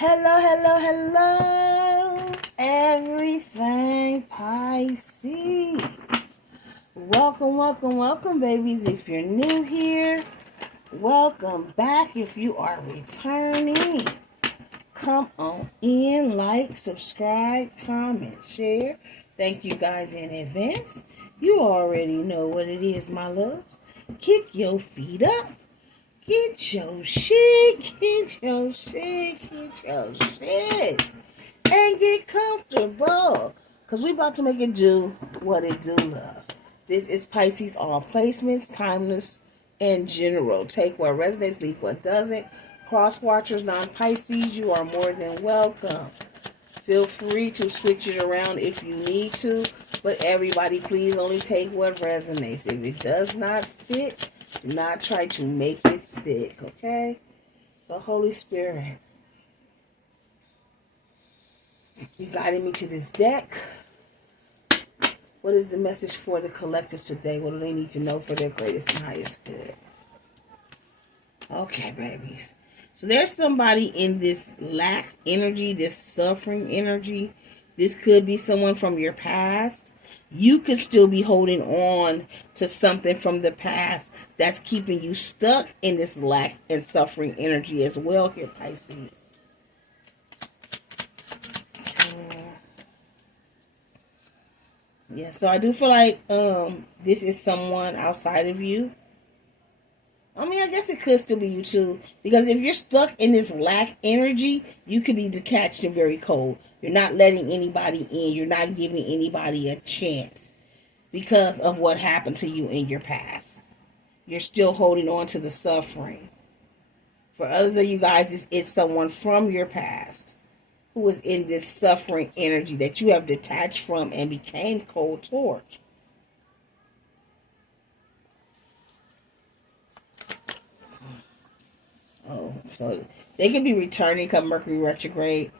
Hello, hello, hello, everything Pisces. Welcome, welcome, welcome, babies. If you're new here, welcome back. If you are returning, come on in, like, subscribe, comment, share. Thank you guys in advance. You already know what it is, my loves. Kick your feet up. Get your shit, get your shit, get your shit, and get comfortable. Because we about to make it do what it do, loves. This is Pisces All Placements, Timeless, and General. Take what resonates, leave what doesn't. Cross watchers, non-Pisces, you are more than welcome. Feel free to switch it around if you need to. But everybody, please only take what resonates. If it does not fit, do not try to make it stick, okay? So, Holy Spirit, you guided me to this deck. What is the message for the collective today? What do they need to know for their greatest and highest good? Okay, babies. So there's somebody in this lack energy, this suffering energy. This could be someone from your past. You could still be holding on to something from the past that's keeping you stuck in this lack and suffering energy as well here, Pisces. Yeah, so I do feel like this is someone outside of you. I mean, I guess it could still be you too. Because if you're stuck in this lack energy, you could be detached and very cold. You're not letting anybody in. You're not giving anybody a chance because of what happened to you in your past. You're still holding on to the suffering. For others of you guys, it's someone from your past who is in this suffering energy that you have detached from and became cold towards. Oh, so they could be returning come Mercury retrograde.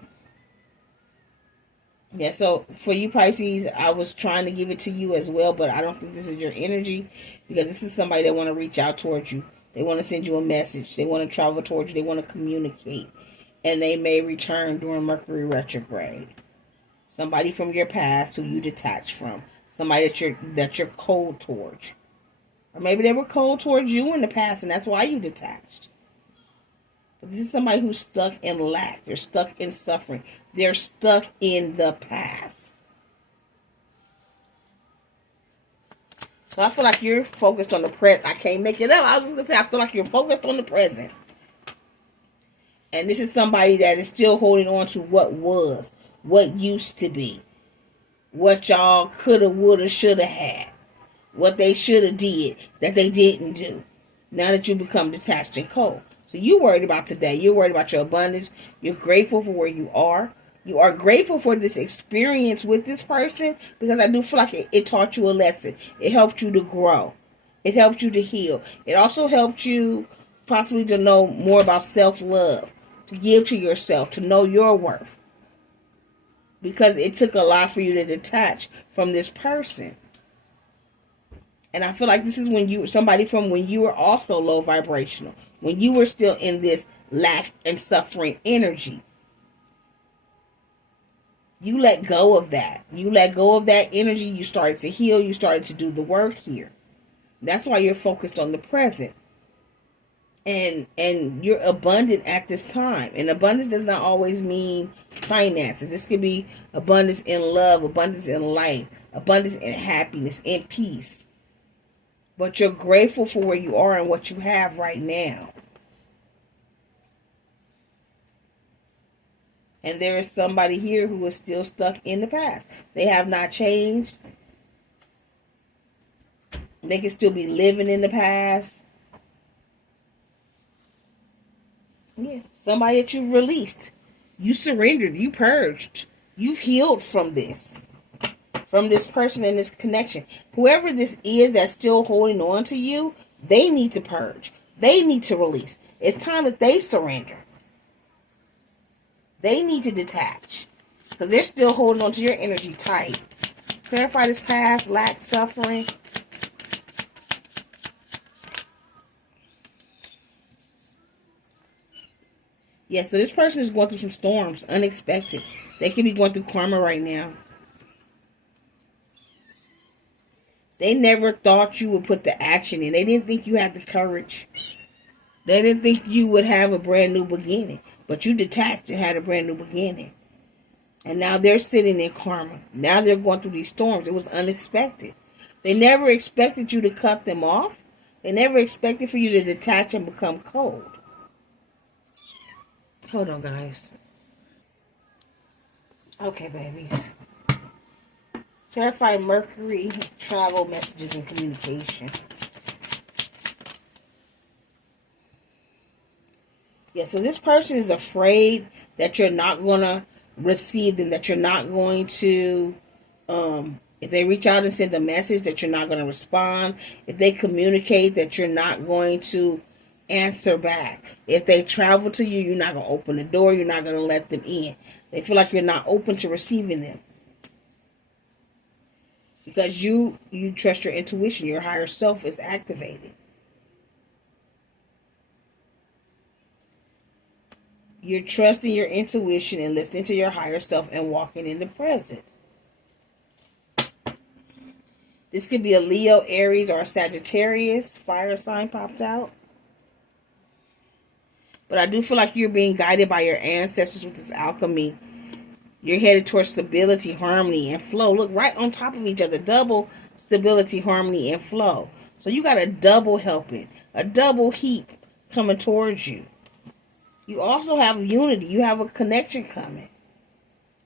Yeah, so for you Pisces, I was trying to give it to you as well, but I don't think this is your energy because this is somebody that want to reach out towards you. They want to send you a message. They want to travel towards you. They want to communicate. And they may return during Mercury retrograde. Somebody from your past who you detached from. Somebody that you're cold towards. Or maybe they were cold towards you in the past and that's why you detached. But this is somebody who's stuck in lack. They're stuck in suffering. They're stuck in the past. So I feel like you're focused on the present. I can't make it up. I was just going to say, I feel like you're focused on the present. And this is somebody that is still holding on to what was, what used to be. What y'all coulda, woulda, shoulda had. What they shoulda did that they didn't do. Now that you become detached and cold. So you're worried about today. You're worried about your abundance. You're grateful for where you are. You are grateful for this experience with this person because I do feel like it taught you a lesson. It helped you to grow. It helped you to heal. It also helped you possibly to know more about self-love, to give to yourself, to know your worth. Because it took a lot for you to detach from this person. And I feel like this is when somebody from when you were also low vibrational. When you were still in this lack and suffering energy. You let go of that. You let go of that energy. You started to heal. You started to do the work here. That's why you're focused on the present. And you're abundant at this time. And abundance does not always mean finances. This could be abundance in love, abundance in life, abundance in happiness, in peace. But you're grateful for where you are and what you have right now. And there is somebody here who is still stuck in the past. They have not changed. They can still be living in the past. Yeah. Somebody that you've released. You surrendered. You purged. You've healed from this. From this person and this connection. Whoever this is that's still holding on to you, they need to purge. They need to release. It's time that they surrender. They need to detach. Because they're still holding on to your energy tight. Clarify this past, lack, suffering. Yeah, so this person is going through some storms, unexpected. They could be going through karma right now. They never thought you would put the action in. They didn't think you had the courage. They didn't think you would have a brand new beginning. But you detached and had a brand new beginning. And now they're sitting in karma. Now they're going through these storms. It was unexpected. They never expected you to cut them off. They never expected for you to detach and become cold. Hold on, guys. Okay, babies. Clarify Mercury, travel, messages, and communication. Yeah, so this person is afraid that you're not going to receive them, that you're not going to, if they reach out and send a message, that you're not going to respond. If they communicate, that you're not going to answer back. If they travel to you, you're not going to open the door. You're not going to let them in. They feel like you're not open to receiving them. Because you trust your intuition. Your higher self is activated. You're trusting your intuition and listening to your higher self and walking in the present. This could be a Leo, Aries, or a Sagittarius. Fire sign popped out. But I do feel like you're being guided by your ancestors with this alchemy. You're headed towards stability, harmony, and flow. Look, right on top of each other. Double stability, harmony, and flow. So you got a double helping. A double heap coming towards you. You also have unity. You have a connection coming.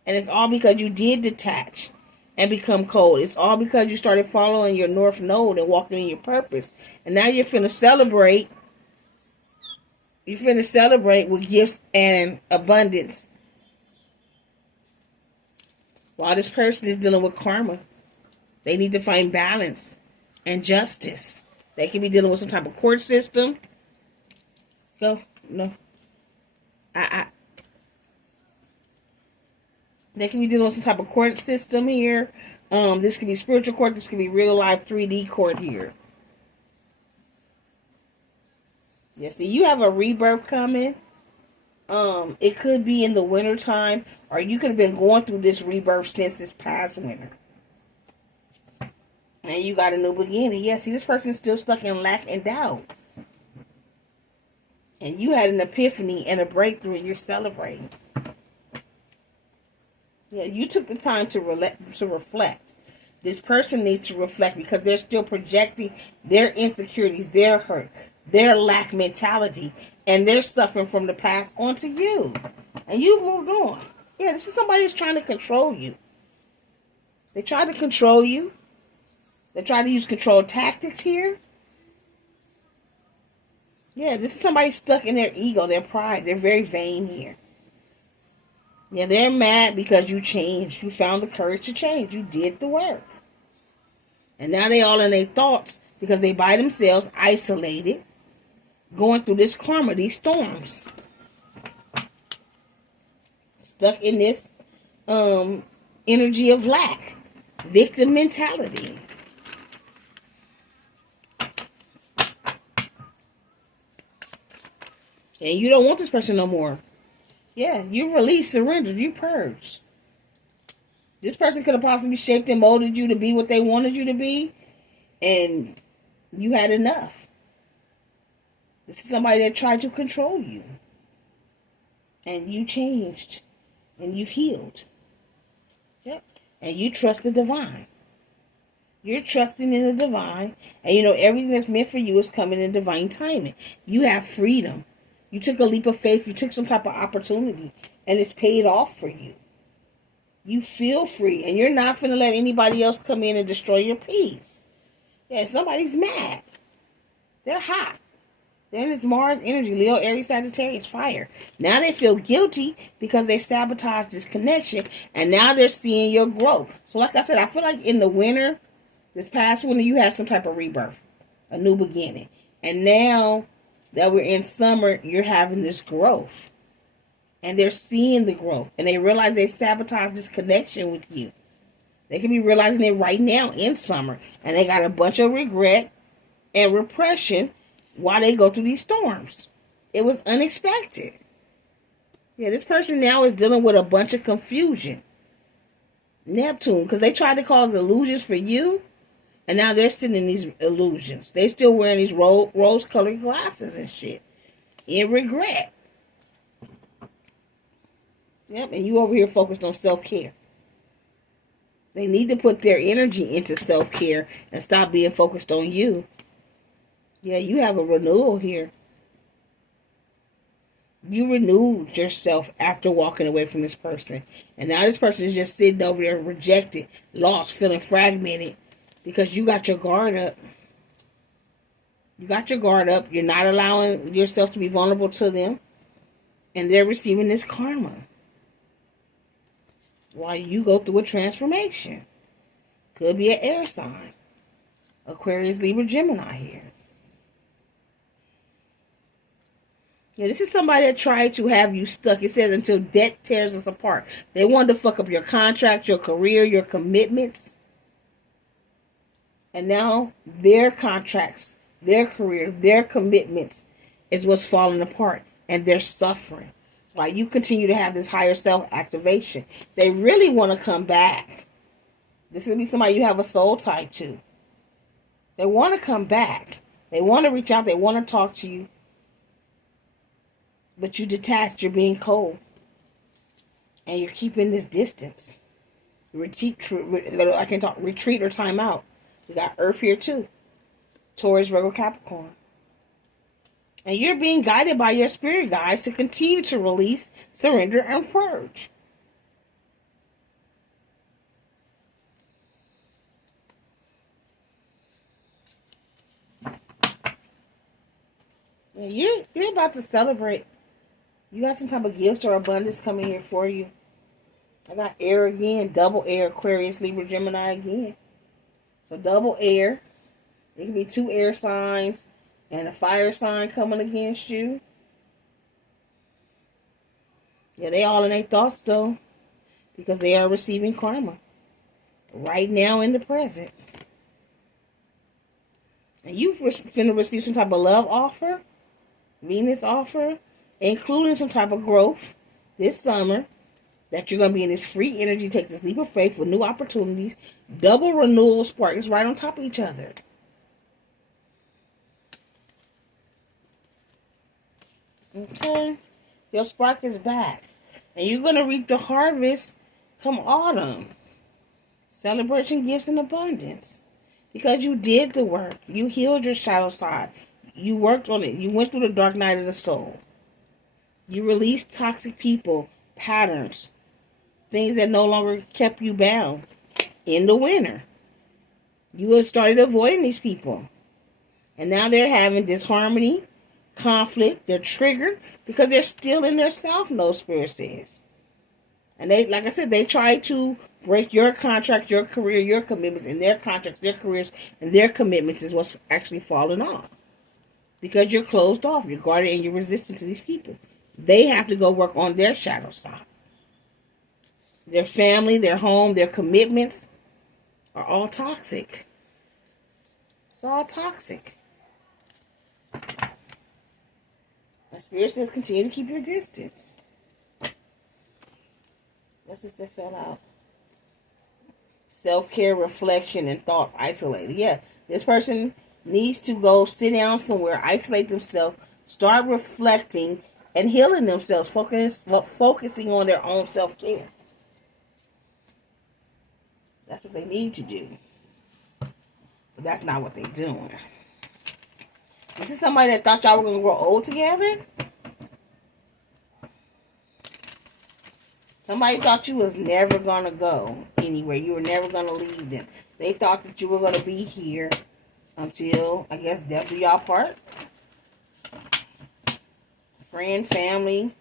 And it's all because you did detach and become cold. It's all because you started following your North Node and walking in your purpose. And now you're finna celebrate. You're finna celebrate with gifts and abundance. While this person is dealing with karma. They need to find balance and justice. They could be dealing with some type of court system. Go. No. They could be dealing with some type of court system here. This could be spiritual court. This could be real life 3D court here. Yeah, see, you have a rebirth coming. It could be in the winter time, or you could have been going through this rebirth since this past winter. And you got a new beginning. Yeah, see, this person's still stuck in lack and doubt. And you had an epiphany and a breakthrough, and you're celebrating. Yeah, you took the time to reflect. This person needs to reflect because they're still projecting their insecurities, their hurt, their lack mentality, and they're suffering from the past onto you. And you've moved on. Yeah, this is somebody who's trying to control you. They try to control you. They try to use control tactics here. Yeah, this is somebody stuck in their ego, their pride. They're very vain here. Yeah, they're mad because you changed. You found the courage to change. You did the work. And now they all in their thoughts because they by themselves, isolated, going through this karma, these storms. Stuck in this energy of lack. Victim mentality. And you don't want this person no more. Yeah, you released, surrendered, you purged. This person could have possibly shaped and molded you to be what they wanted you to be. And you had enough. This is somebody that tried to control you. And you changed. And you've healed. Yep. And you trust the divine. You're trusting in the divine. And you know everything that's meant for you is coming in divine timing. You have freedom. You took a leap of faith. You took some type of opportunity. And it's paid off for you. You feel free. And you're not finna let anybody else come in and destroy your peace. Yeah, somebody's mad. They're hot. They're in this Mars energy. Leo, Aries, Sagittarius, fire. Now they feel guilty because they sabotaged this connection. And now they're seeing your growth. So like I said, I feel like in the winter, this past winter, you had some type of rebirth. A new beginning. And now that we're in summer, you're having this growth. And they're seeing the growth. And they realize they sabotaged this connection with you. They can be realizing it right now in summer. And they got a bunch of regret and repression while they go through these storms. It was unexpected. Yeah, this person now is dealing with a bunch of confusion. Neptune, because they tried to cause illusions for you, and now they're sitting in these illusions. They still wearing these rose-colored glasses and shit. In regret. Yep, and you over here focused on self-care. They need to put their energy into self-care and stop being focused on you. Yeah, you have a renewal here. You renewed yourself after walking away from this person. And now this person is just sitting over there rejected, lost, feeling fragmented. Because you got your guard up. You got your guard up. You're not allowing yourself to be vulnerable to them. And they're receiving this karma. While you go through a transformation. Could be an air sign. Aquarius, Libra, Gemini here. Yeah, this is somebody that tried to have you stuck. It says until debt tears us apart. They wanted to fuck up your contract, your career, your commitments. And now their contracts, their career, their commitments is what's falling apart. And they're suffering. While you continue to have this higher self activation. They really want to come back. This is going to be somebody you have a soul tie to. They want to come back. They want to reach out. They want to talk to you. But you detached. You're being cold. And you're keeping this distance. Retreat or time out. We got Earth here too. Taurus, Virgo, Capricorn. And you're being guided by your spirit guides to continue to release, surrender, and purge. Yeah, you're about to celebrate. You got some type of gifts or abundance coming here for you. I got air again, double air, Aquarius, Libra, Gemini again. So double air. It can be 2 air signs and a fire sign coming against you. Yeah, they all in their thoughts though. Because they are receiving karma. Right now in the present. And you've finna receive some type of love offer. Venus offer. Including some type of growth this summer. That you're going to be in this free energy. Take this leap of faith for new opportunities. Double renewal spark is right on top of each other. Okay. Your spark is back. And you're going to reap the harvest come autumn. Celebration, gifts, and abundance. Because you did the work. You healed your shadow side. You worked on it. You went through the dark night of the soul. You released toxic people, patterns, things that no longer kept you bound in the winter. You had started avoiding these people. And now they're having disharmony, conflict. They're triggered because they're still in their south node, Spirit says. And they, like I said, they try to break your contract, your career, your commitments, and their contracts, their careers, and their commitments is what's actually falling off. Because you're closed off, you're guarded, and you're resistant to these people. They have to go work on their shadow side. Their family, their home, their commitments are all toxic. It's all toxic. My Spirit says continue to keep your distance. What's this that fell out? Self-care, reflection, and thoughts isolated. Yeah, this person needs to go sit down somewhere, isolate themselves, start reflecting and healing themselves, focusing on their own self-care. That's what they need to do. But that's not what they're doing. This is somebody that thought y'all were going to grow old together. Somebody thought you was never going to go anywhere. You were never going to leave them. They thought that you were going to be here until, I guess, death do y'all part. Friend, family.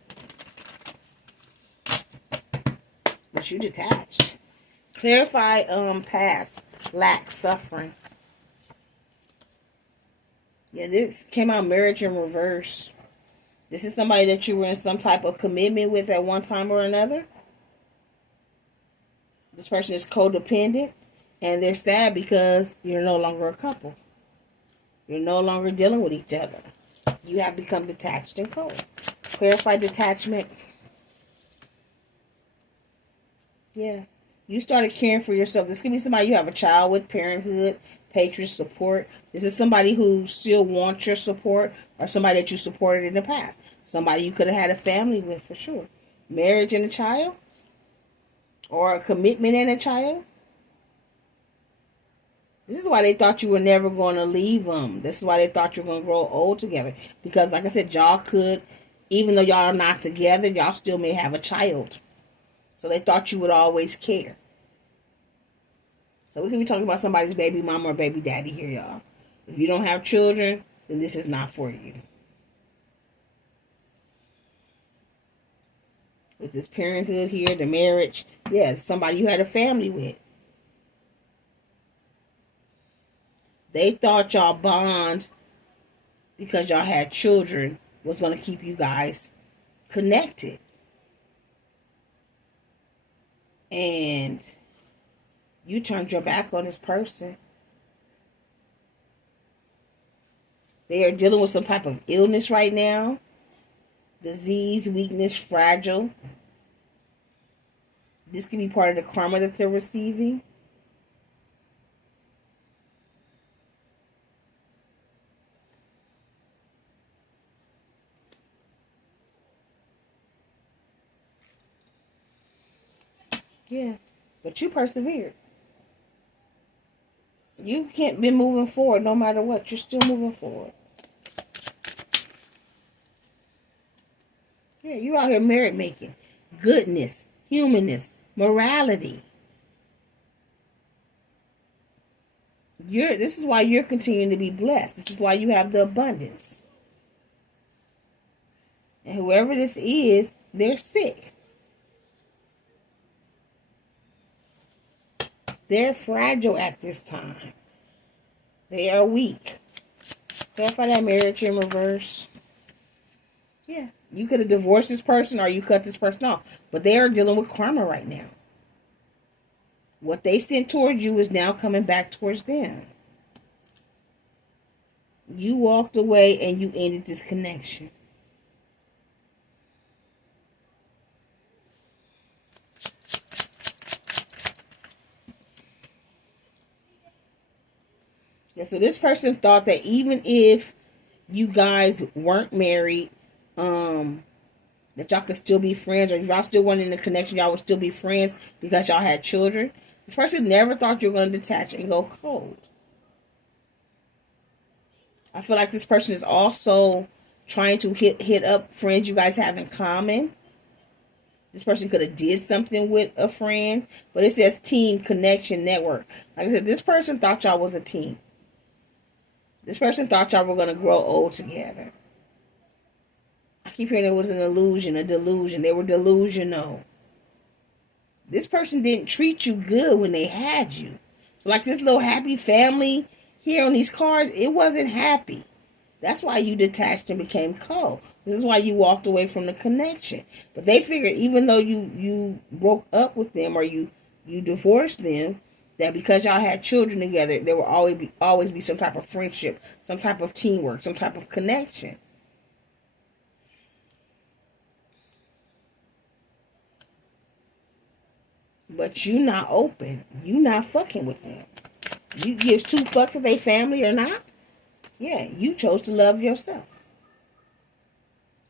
But you detached. Clarify past, lack, suffering. Yeah, this came out marriage in reverse. This is somebody that you were in some type of commitment with at one time or another. This person is codependent. And they're sad because you're no longer a couple. You're no longer dealing with each other. You have become detached and cold. Clarify detachment. Yeah. You started caring for yourself. This could be somebody you have a child with, parenthood, patronage, support. This is somebody who still wants your support, or somebody that you supported in the past. Somebody you could have had a family with for sure. Marriage and a child, or a commitment and a child. This is why they thought you were never going to leave them. This is why they thought you were going to grow old together. Because, like I said, y'all could, even though y'all are not together, y'all still may have a child. So they thought you would always care. So we can be talking about somebody's baby mama or baby daddy here, y'all. If you don't have children, then this is not for you. With this parenthood here, the marriage, yeah, somebody you had a family with. They thought y'all bond because y'all had children was going to keep you guys connected. And you turned your back on this person. They are dealing with some type of illness right now. Disease, weakness, fragile. This could be part of the karma that they're receiving. Yeah, but you persevered. You can't be moving forward no matter what. You're still moving forward. Yeah, you out here merit making. Goodness, humanness, morality. This is why you're continuing to be blessed. This is why you have the abundance. And whoever this is, they're sick. They're fragile at this time. They are weak. Clarify that marriage in reverse. Yeah. You could have divorced this person or you cut this person off. But they are dealing with karma right now. What they sent towards you is now coming back towards them. You walked away and you ended this connection. Yeah, so this person thought that even if you guys weren't married, that y'all could still be friends, or if y'all still wanted in the connection, y'all would still be friends because y'all had children. This person never thought you were going to detach and go cold. I feel like this person is also trying to hit up friends you guys have in common. This person could have did something with a friend, but it says team, connection, network. Like I said, this person thought y'all was a team. This person thought y'all were going to grow old together. I keep hearing it was an illusion, a delusion. They were delusional. This person didn't treat you good when they had you. So like this little happy family here on these cards, it wasn't happy. That's why you detached and became cold. This is why you walked away from the connection. But they figured even though you broke up with them or you divorced them, that because y'all had children together, there will always be some type of friendship, some type of teamwork, some type of connection. But you not open. You not fucking with them. You give two fucks if they family or not. Yeah, you chose to love yourself.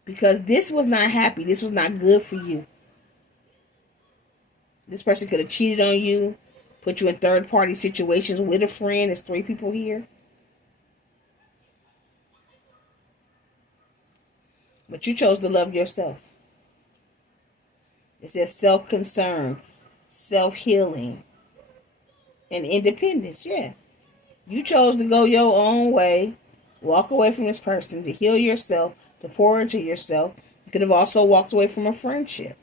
Because this was not happy. This was not good for you. This person could have cheated on you, put you in third-party situations with a friend. There's 3 people here. But you chose to love yourself. It says self-concern, self-healing, and independence. Yeah. You chose to go your own way, walk away from this person, to heal yourself, to pour into yourself. You could have also walked away from a friendship.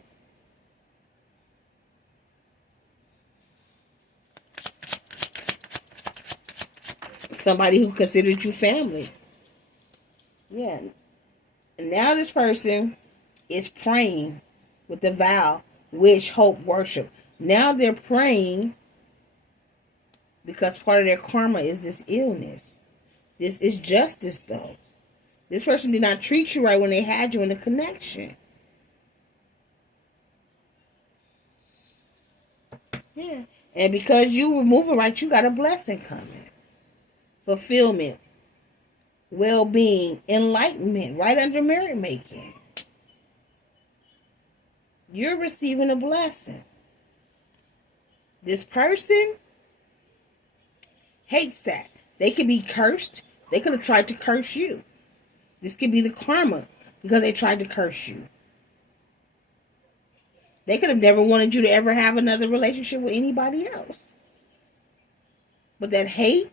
Somebody who considered you family. Yeah. And now this person is praying with the vow, wish, hope, worship. Now they're praying because part of their karma is this illness. This is justice, though. This person did not treat you right when they had you in a connection. Yeah. And because you were moving right, you got a blessing coming. Fulfillment, well-being, enlightenment, right under merit making. You're receiving a blessing. This person hates that. They could be cursed. They could have tried to curse you. This could be the karma because they tried to curse you. They could have never wanted you to ever have another relationship with anybody else. But that hate,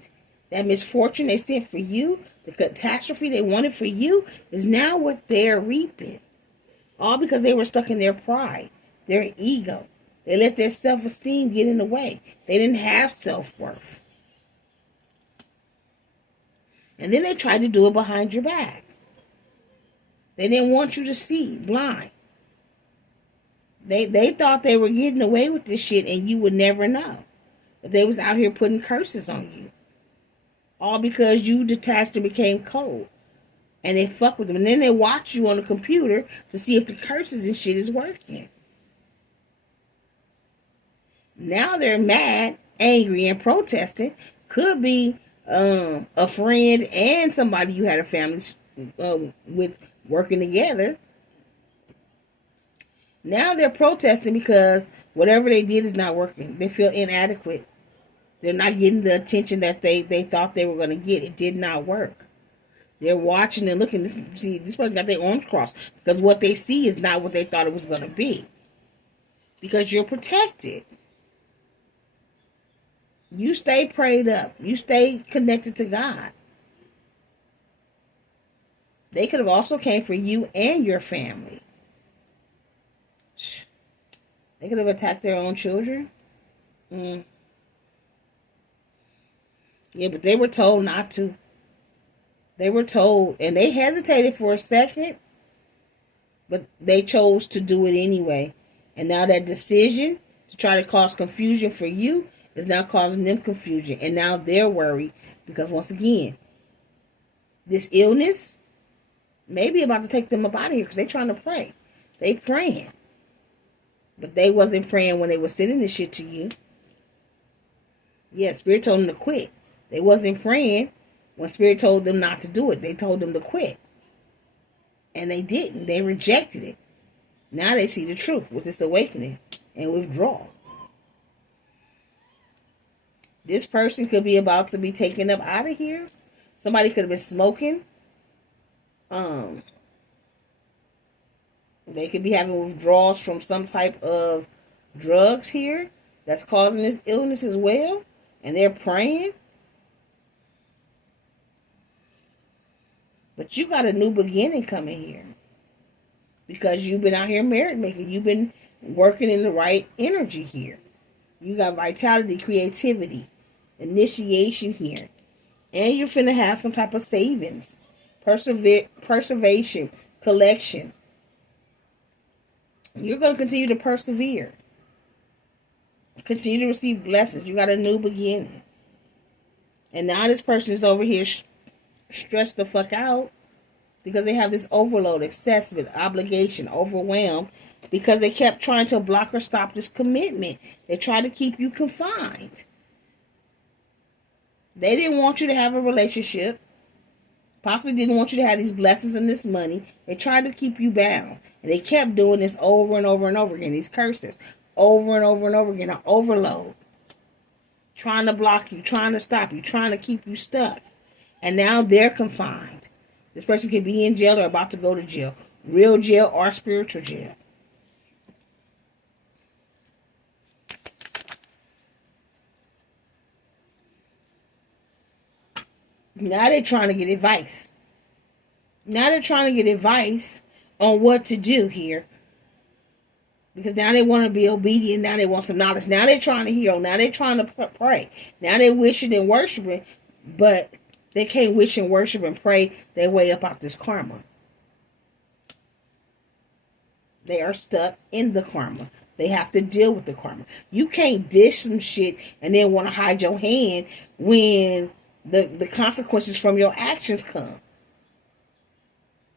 that misfortune they sent for you, the catastrophe they wanted for you, is now what they're reaping. All because they were stuck in their pride, their ego. They let their self-esteem get in the way. They didn't have self-worth. And then they tried to do it behind your back. They didn't want you to see, blind. They thought they were getting away with this shit and you would never know. But they was out here putting curses on you. All because you detached and became cold. And they fuck with them. And then they watch you on the computer to see if the curses and shit is working. Now they're mad, angry, and protesting. Could be a friend and somebody you had a family with working together. Now they're protesting because whatever they did is not working. They feel inadequate. They're not getting the attention that they thought they were going to get. It did not work. They're watching and looking. This person got their arms crossed because what they see is not what they thought it was going to be. Because you're protected. You stay prayed up. You stay connected to God. They could have also came for you and your family. They could have attacked their own children. Yeah, but they were told not to. They were told, and they hesitated for a second, but they chose to do it anyway. And now that decision to try to cause confusion for you is now causing them confusion. And now they're worried because, once again, this illness may be about to take them up out of here because they're trying to pray. They praying. But they wasn't praying when they were sending this shit to you. Yeah, Spirit told them to quit. They wasn't praying when Spirit told them not to do it. They told them to quit. And they didn't. They rejected it. Now they see the truth with this awakening and withdrawal. This person could be about to be taken up out of here. Somebody could have been smoking. They could be having withdrawals from some type of drugs here that's causing this illness as well. And they're praying. But you got a new beginning coming here. Because you've been out here merit making. You've been working in the right energy here. You got vitality, creativity, initiation here. And you're finna have some type of savings. Preservation, collection. You're going to continue to persevere. Continue to receive blessings. You got a new beginning. And now this person is over here stressed the fuck out because they have this overload, excessive obligation, overwhelmed because they kept trying to block or stop this commitment. They tried to keep you confined. They didn't want you to have a relationship. Possibly didn't want you to have these blessings and this money. They tried to keep you bound. And they kept doing this over and over and over again. These curses. Over and over and over again. An overload. Trying to block you. Trying to stop you. Trying to keep you stuck. And now they're confined. This person could be in jail or about to go to jail. Real jail or spiritual jail. Now they're trying to get advice. Now they're trying to get advice on what to do here. Because now they want to be obedient. Now they want some knowledge. Now they're trying to heal. Now they're trying to pray. Now they're wishing and worshiping. But they can't wish and worship and pray their way up out this karma. They are stuck in the karma. They have to deal with the karma. You can't dish some shit and then want to hide your hand when the consequences from your actions come.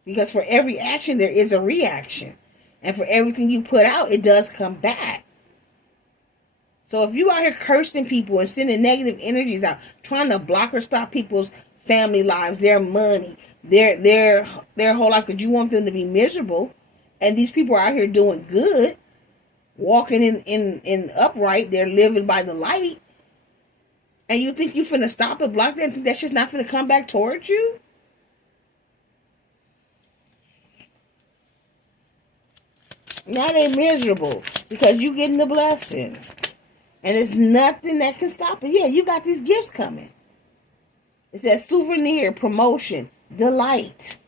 Because for every action, there is a reaction. And for everything you put out, it does come back. So if you out here cursing people and sending negative energies out, trying to block or stop people's family lives, their money, their whole life, because you want them to be miserable, and these people are out here doing good, walking in upright, they're living by the light, and you think you finna stop and block them, that's just not finna come back towards you? Now they miserable because you getting the blessings. And there's nothing that can stop it. Yeah, you got these gifts coming. It says souvenir, promotion, delight.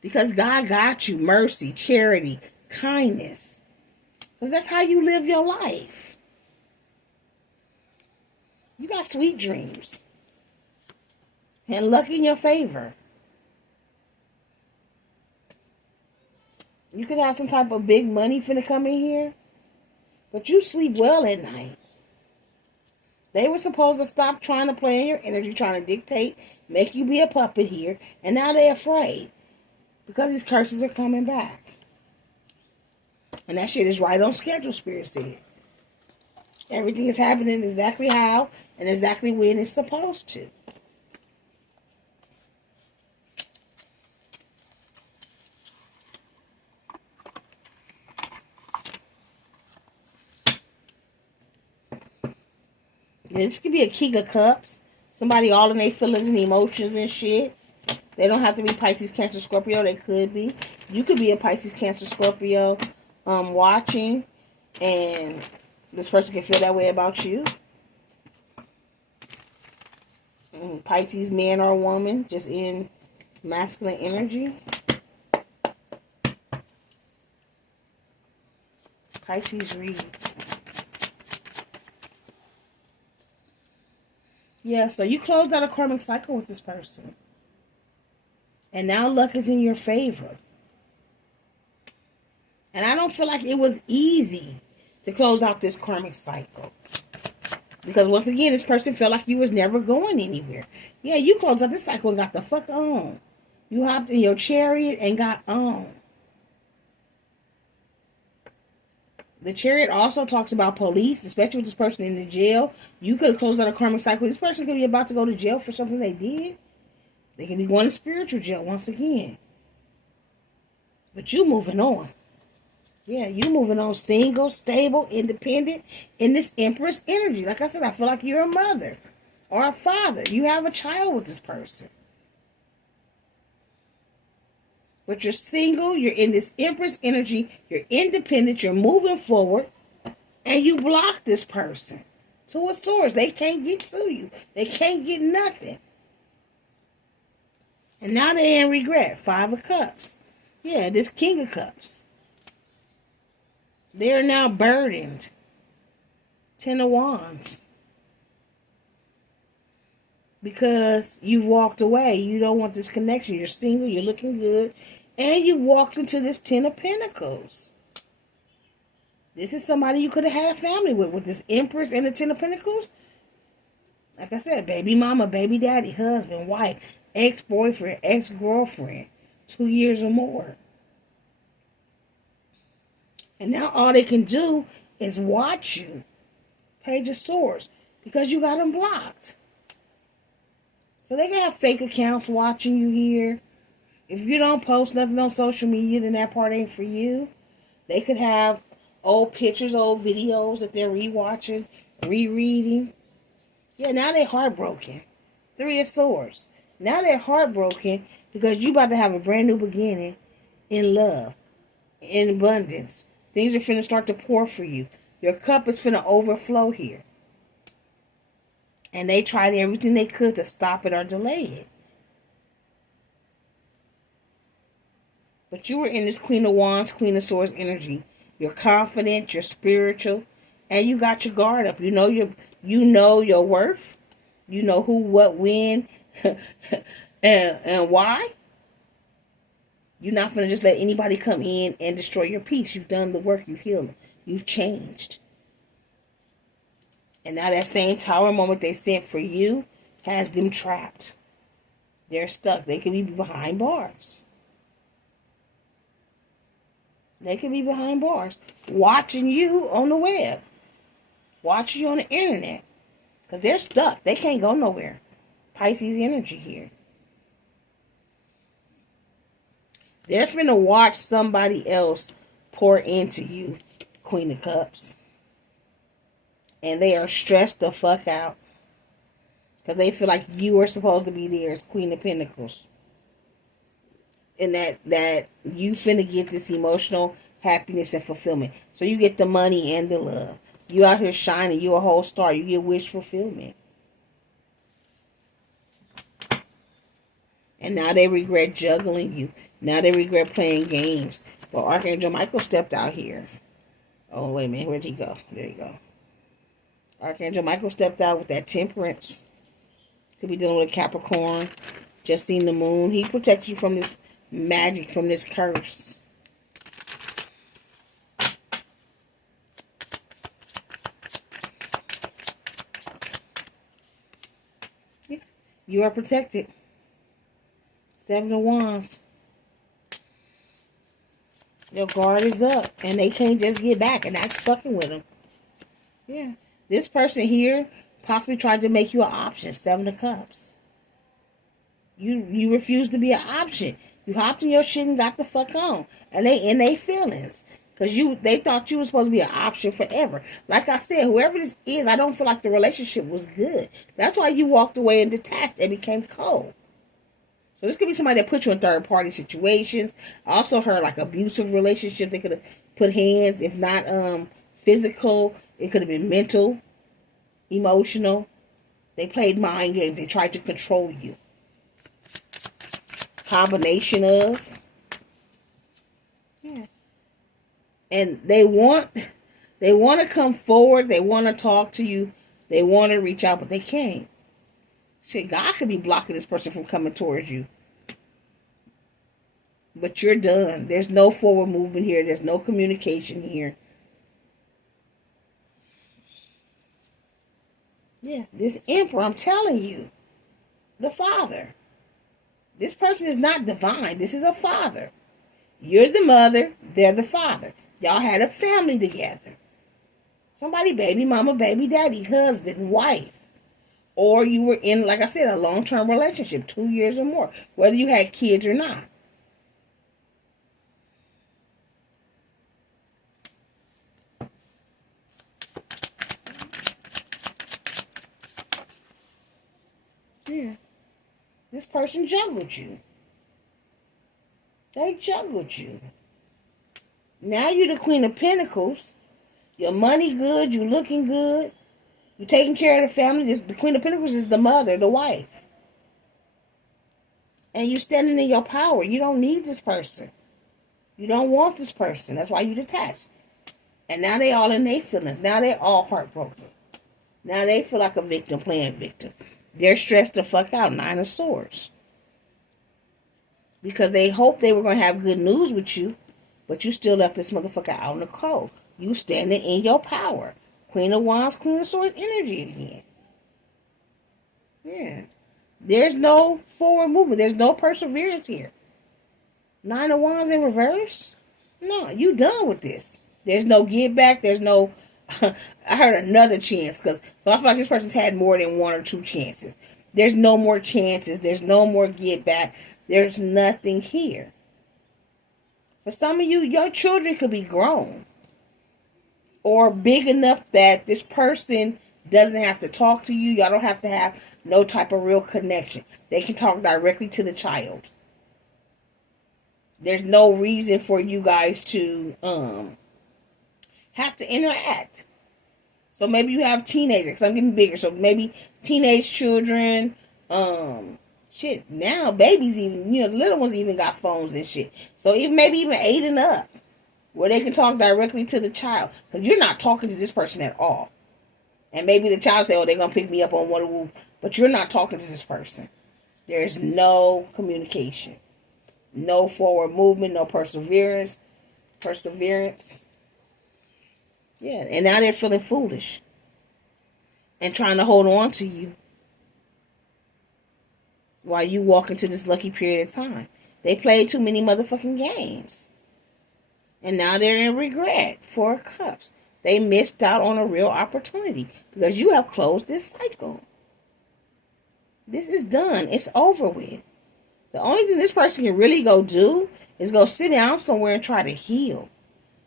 Because God got you mercy, charity, kindness. Because that's how you live your life. You got sweet dreams. And luck in your favor. You could have some type of big money finna come in here. But you sleep well at night. They were supposed to stop trying to play in your energy, trying to dictate, make you be a puppet here. And now they're afraid. Because these curses are coming back. And that shit is right on schedule, Spirit said. Everything is happening exactly how and exactly when it's supposed to. This could be a King of Cups. Somebody all in their feelings and emotions and shit. They don't have to be Pisces, Cancer, Scorpio. They could be. You could be a Pisces, Cancer, Scorpio watching. And this person can feel that way about you. Pisces, man or woman. Just in masculine energy. Pisces read. Yeah, so you closed out a karmic cycle with this person. And now luck is in your favor. And I don't feel like it was easy to close out this karmic cycle. Because once again, this person felt like you was never going anywhere. Yeah, you closed out this cycle and got the fuck on. You hopped in your chariot and got on. The chariot also talks about police, especially with this person in the jail. You could have closed out a karmic cycle. This person could be about to go to jail for something they did. They could be going to spiritual jail once again. But you moving on. Yeah, you moving on single, stable, independent in this Empress energy. Like I said, I feel like you're a mother or a father. You have a child with this person. But you're single, you're in this Empress energy, you're independent, you're moving forward, and you block this person. Two of Swords, they can't get to you. They can't get nothing. And now they're in regret. Five of Cups. Yeah, this King of Cups. They're now burdened. Ten of Wands. Because you've walked away. You don't want this connection. You're single, you're looking good. And you've walked into this Ten of Pentacles. This is somebody you could have had a family with this Empress and the Ten of Pentacles. Like I said, baby mama, baby daddy, husband, wife, ex-boyfriend, ex-girlfriend. 2 years or more. And now all they can do is watch you. Page of Swords. Because you got them blocked. So they can have fake accounts watching you here. If you don't post nothing on social media, then that part ain't for you. They could have old pictures, old videos that they're rewatching, rereading. Yeah, now they're heartbroken. Three of Swords. Now they're heartbroken because you about to have a brand new beginning in love, in abundance. Things are finna start to pour for you. Your cup is finna overflow here. And they tried everything they could to stop it or delay it. But you were in this Queen of Wands, Queen of Swords energy. You're confident, you're spiritual, and you got your guard up. You know your worth. You know who, what, when, and why. You're not going to just let anybody come in and destroy your peace. You've done the work, you've healed, you've changed. And now that same tower moment they sent for you has them trapped. They're stuck. They could be behind bars. They could be behind bars, watching you on the web. Watch you on the internet. Because they're stuck. They can't go nowhere. Pisces energy here. They're finna watch somebody else pour into you, Queen of Cups. And they are stressed the fuck out. Because they feel like you are supposed to be there as Queen of Pentacles. And that you finna get this emotional happiness and fulfillment. So you get the money and the love. You out here shining. You a whole star. You get wish fulfillment. And now they regret juggling you. Now they regret playing games. Well, Archangel Michael stepped out here. Oh, wait a minute. Where'd he go? There you go. Archangel Michael stepped out with that temperance. Could be dealing with a Capricorn. Just seen the moon. He protects you from this magic, from this curse. Yeah. You are protected. 7 of Wands. Your guard is up. And they can't just get back. And that's fucking with them. Yeah. This person here possibly tried to make you an option. 7 of Cups. You refused to be an option. You hopped in your shit and got the fuck on. And they in their feelings. Because they thought you were supposed to be an option forever. Like I said, whoever this is, I don't feel like the relationship was good. That's why you walked away and detached and became cold. So this could be somebody that put you in third party situations. I also heard like abusive relationships. They could have put hands, if not physical. It could have been mental, emotional. They played mind games. They tried to control you. Combination of. Yeah. And they want to come forward. They want to talk to you. They want to reach out, but they can't. Shit, God could be blocking this person from coming towards you. But you're done. There's no forward movement here. There's no communication here. Yeah, this Emperor, I'm telling you. The father. This person is not divine. This is a father. You're the mother. They're the father. Y'all had a family together. Somebody, baby mama, baby daddy, husband, wife. Or you were in, like I said, a long-term relationship, 2 years or more. Whether you had kids or not. Yeah. This person juggled you. They juggled you. Now you're the Queen of Pentacles. Your money good. You looking good. You taking care of the family. The Queen of Pentacles is the mother, the wife. And you standing in your power. You don't need this person. You don't want this person. That's why you detached. And now they all in their feelings. Now they all heartbroken. Now they feel like a victim playing victim. They're stressed the fuck out. 9 of Swords. Because they hoped they were going to have good news with you. But you still left this motherfucker out in the cold. You standing in your power. Queen of Wands, Queen of Swords energy again. Yeah. There's no forward movement. There's no perseverance here. 9 of Wands in reverse? No, you done with this. There's no give back. There's no... I heard another chance. So I feel like this person's had more than 1 or 2 chances. There's no more chances. There's no more give back. There's nothing here. For some of you, your children could be grown. Or big enough that this person doesn't have to talk to you. Y'all don't have to have no type of real connection. They can talk directly to the child. There's no reason for you guys to have to interact. So maybe you have teenagers. Because I'm getting bigger. So maybe teenage children. Shit. Now babies even. The little ones even got phones and shit. So maybe even 8 and up. Where they can talk directly to the child. Because you're not talking to this person at all. And maybe the child say, oh, they're going to pick me up on one. But you're not talking to this person. There's no communication. No forward movement. No perseverance. Yeah. And now they're feeling foolish. And trying to hold on to you. While you walk into this lucky period of time. They played too many motherfucking games. And now they're in regret. 4 of Cups. They missed out on a real opportunity because you have closed this cycle. This is done. It's over with. The only thing this person can really go do is go sit down somewhere and try to heal.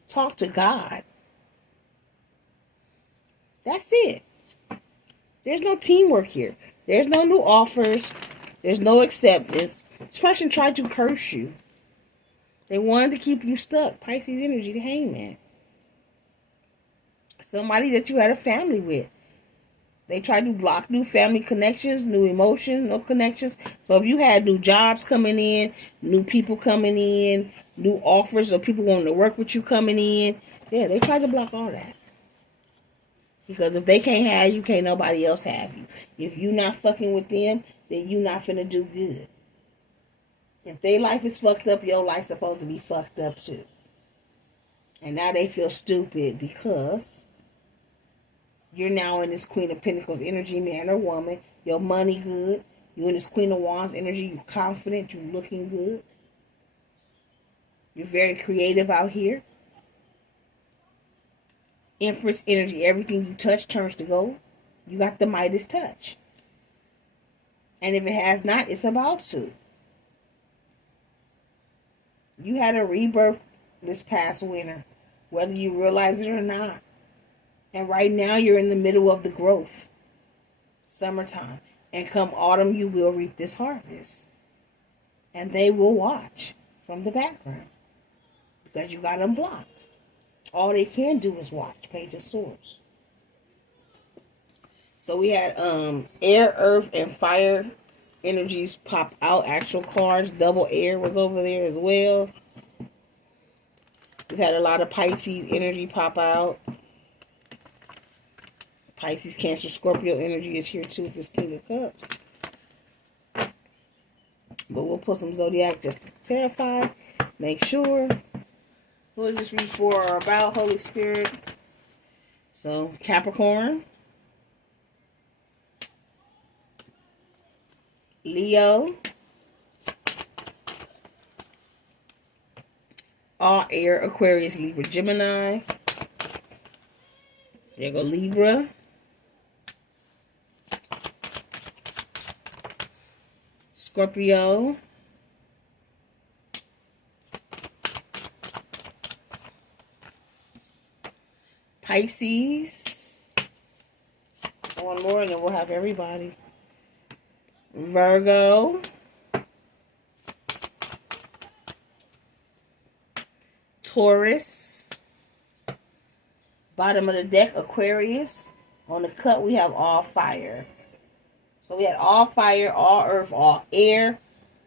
Talk to God. That's it. There's no teamwork here. There's no new offers. There's no acceptance. This person tried to curse you. They wanted to keep you stuck. Pisces energy, the Hangman. Somebody that you had a family with. They tried to block new family connections, new emotions, no connections. So if you had new jobs coming in, new people coming in, new offers of people wanting to work with you coming in, yeah, they tried to block all that. Because if they can't have you, can't nobody else have you. If you not fucking with them, then you not finna do good. If their life is fucked up, your life's supposed to be fucked up too. And now they feel stupid because you're now in this Queen of Pentacles energy, man or woman. Your money good. You're in this Queen of Wands energy. You're confident. You're looking good. You're very creative out here. Empress energy. Everything you touch turns to gold. You got the Midas touch. And if it has not, it's about to. You had a rebirth this past winter, whether you realize it or not. And right now you're in the middle of the growth. Summertime. And come autumn, you will reap this harvest. And they will watch from the background. Because you got them blocked. All they can do is watch. Page of Swords. So we had air, earth, and fire energies pop out. Actual cards. Double air was over there as well. We've had a lot of Pisces energy pop out. Pisces, Cancer, Scorpio energy is here too with this King of Cups. But we'll put some Zodiac just to clarify. Make sure. Who is this read for or about? Holy Spirit. So, Capricorn. Leo. All air, Aquarius, Libra, Gemini. There you go, Libra. Scorpio. Pisces. One more and then we'll have everybody. Virgo. Taurus. Bottom of the deck, Aquarius. On the cut, we have all fire. So we had all fire, all earth, all air.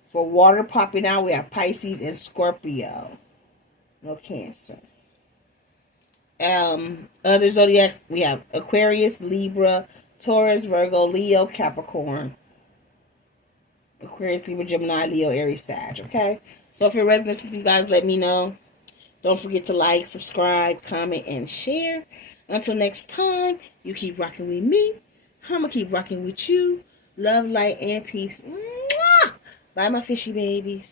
For water popping out, we have Pisces and Scorpio. No Cancer. Other zodiacs, we have Aquarius, Libra, Taurus, Virgo, Leo, Capricorn. Aquarius, Libra, Gemini, Leo, Aries, Sag. Okay? So if it resonates with you guys, let me know. Don't forget to like, subscribe, comment, and share. Until next time, you keep rocking with me. I'm going to keep rocking with you. Love, light, and peace. Mwah! Bye, my fishy babies.